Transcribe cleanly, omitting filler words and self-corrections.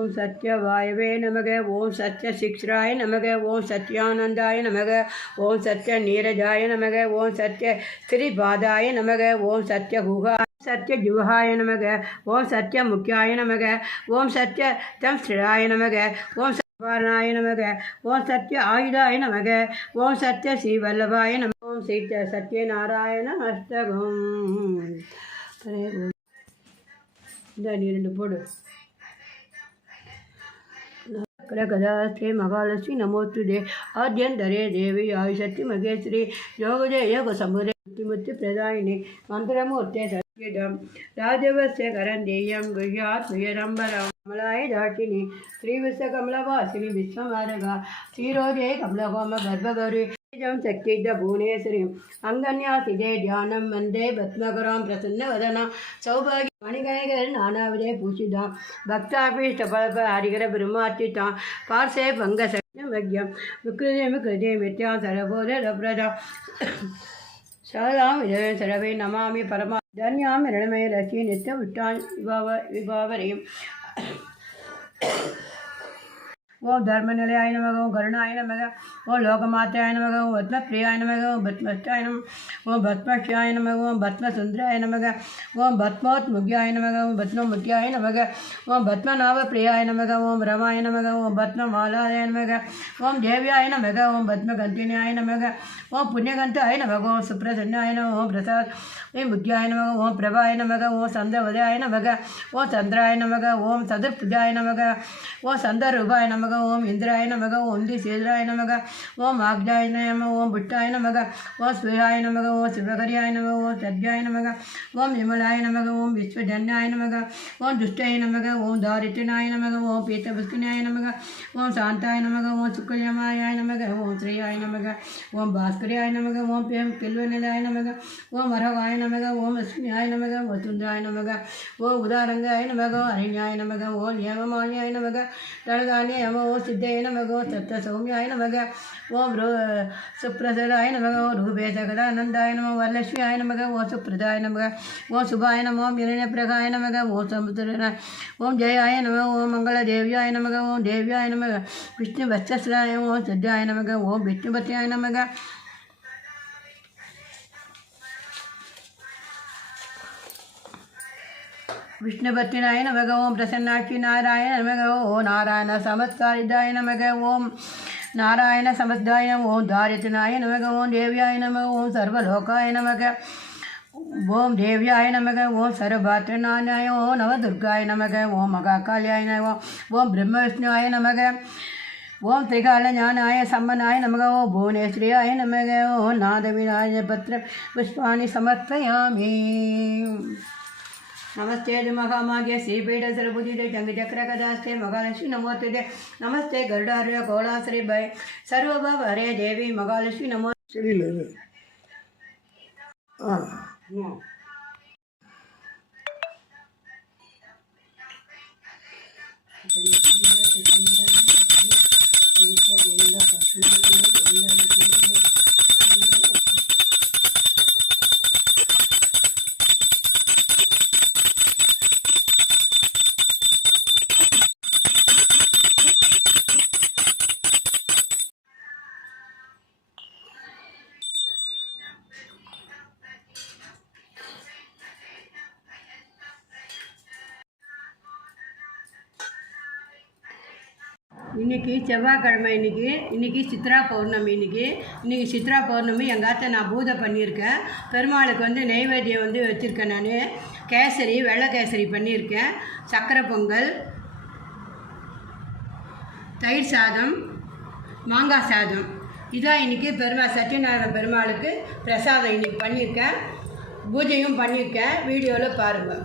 ஓம் சத்யவாயவே நமக. ஓம் சத்ய சிக்ஷராய நமக. ஓம் சத்யானந்தாய நமக. ஓம் சத்ய நீரஜாய நமக. ஓம் சத்ய ஸ்ரீபாதாய நமக. ஓம் சத்ய குஹா சத்ய ஜுவஹாய நமக. ஓம் சத்ய முக்கியாய நமக. ஓம் சத்ய தம் ஸ்ரீராய நமக. ஓம் சத்யவாரணாய நமக. ஓம் சத்ய ஆயுதாய நமக. ஓம் சத்ய ஸ்ரீவல்லபாய நம. ஓம் சீத்த சத்யநாராயண அஷ்டகம். இந்த நீ 2 போடு. कदा श्री महालक्ष्मी नमोस्तुते आद्यंतरे देवी आयुषति महेश्वरी योगजय योग समुदय मुक्ति प्रदायिनी मंत्रमूर्ते सत्यदम राजवस्य करंदेयं गुह्यात् सुयरंबरं कमलाय दाक्षिणी श्रीविश्वकमलवासिनी विश्वमार्गा श्रीरोजे कमलहोम गर्भगौरी शक्तिद भुवनेश्वरी अंगन्यासिदे ध्यानं वंदे पद्मकरां प्रसन्नवदना सौभाग्य मणिगणिकर नानाविधे पूषिता भक्ताभीष्टफलप हरिहर ब्रह्मार्चिता पार्श्वे भंगसज्ञं विकृति मिथ्या सर्वबोधप्रदा शालां विजय सर्वे नमामि परमा धन्यां रणमय रचि नित्य विभावरीं ओम धर्मनिलयाय नमः. ओम करुणाय नमः. ओम लोकमाताय नमः. ओम भस्मप्रियाय नमः. ओम भस्मष्टाय नमः. ओम भस्मश्याय नमः. ओम भस्मसुंदराय नमः. ओम भस्मोत्मुग्याय नमः. ओम भस्ममुख्याय नमः. ओम भस्मनाभप्रियाय नमः. ओम रमाय नमः. ओम भस्ममालाय नमः. ओम देव्याय नमः. ओम भस्मगंतिन्याय नमः. ओम पुण्यगंताय नमः. ओम सुप्रसन्नाय नमः. ओम प्रसाद मुख्याय नमः. ओम प्रभाय नमः. ओम संदवदाय नमः. ओम चंद्राय नमः. ओम सदर्पुजाय नमः. ओम संदरूपाय नमः. ओम इंद्राय नमः. ओम दिशेद्राय नमः. ओम आग्जाय नमः. ओम भुट्टाय नमः. ओम स्वीहाय नमः. ओम शिवकर्याय नमः. ओम सद्याय नमः. ओम विमलाय नमः. ओम विश्वजन्याय नमः. ओम दुष्टाय नमः. ओम दारिद्र्यनाय नमः. ओम पीतपुष्कनाय नमः. ओम शांताय नमः. ओम शुक्लयमाय नमः. ओम श्रेयाय नमः. ओम भास्कर्याय नमः. ओम पिल्वनिलाय नमः. ओम वरवाय नमः. ओम लक्ष्म्याय नमः. ओम सुंदराय नमः. ओम उदारंगाय नमः. ओम हरिण्याय नमः. ओम यममान्याय नमः. तड़गान्य ओम सिद्धे नमः. ओम सत्य सौम्याय नमः. ओम सुप्रसदाय नमः. ओम रूपेशकदानंदाय नमः. वरलक्ष्म्याय नमः. ओम सुप्रदाय नमः. ओम शुभाय नमः. ओम हिरण्यप्रकाय नमः. ओम समुद्रनाय. ओम जयाय नमः. ओम मंगलदेव्याय नमः. ओम देव्याय नमः. विष्णुवत्सराय. ओम सद्याय नमः. ओम विष्णुपत्याय नमः. विष्णुपत्निनाय नमः. ओम प्रसन्नाक्षी नारायण नमः. ओम नारायण समस्कारिदाय नमः. ओम नारायण समस्ताय नमः. ओम दारिद्र्यनाय नमः. ओम देव्याय नमः. ओम सर्वलोकाय नमः. ओम देव्याय नमः. ओम सर्वभातृनाय. ओम नवदुर्गाय नमः. ओम महाकाल्याय नमः. ओम ब्रह्मविष्णुवाय नमः. ओम त्रिकालज्ञानाय सम्मनाय नमः. ओम भुवनेश्वर्याय नमः. ओम नादविनाय पत्र पुष्पाणि समर्पयामि. नमस्ते महामाग्य श्रीपीठ सरभुजित चंगचक्रकदास्ते महालक्ष्मी नमोस्तुते. नमस्ते गरुडार्य कोलाश्री भय सर्वभव हरे देवी महालक्ष्मी नमो. இன்றைக்கி செவ்வாய்க்கிழமை. இன்றைக்கி சித்ரா பௌர்ணமி. இன்றைக்கி சித்ரா பௌர்ணமி. எங்காத்த நான் பூஜை பண்ணியிருக்கேன். பெருமாளுக்கு வந்து நெய்வேத்தியம் வந்து வச்சுருக்கேன். நான் கேசரி, வெள்ளை கேசரி பண்ணியிருக்கேன். சக்கரை பொங்கல், தயிர் சாதம், மாங்காய் சாதம். இதான் இன்றைக்கி சத்யநாராயண பெருமாளுக்கு பிரசாதம் இன்றைக்கி பண்ணியிருக்கேன். பூஜையும் பண்ணியிருக்கேன். வீடியோவில் பாருங்கள்.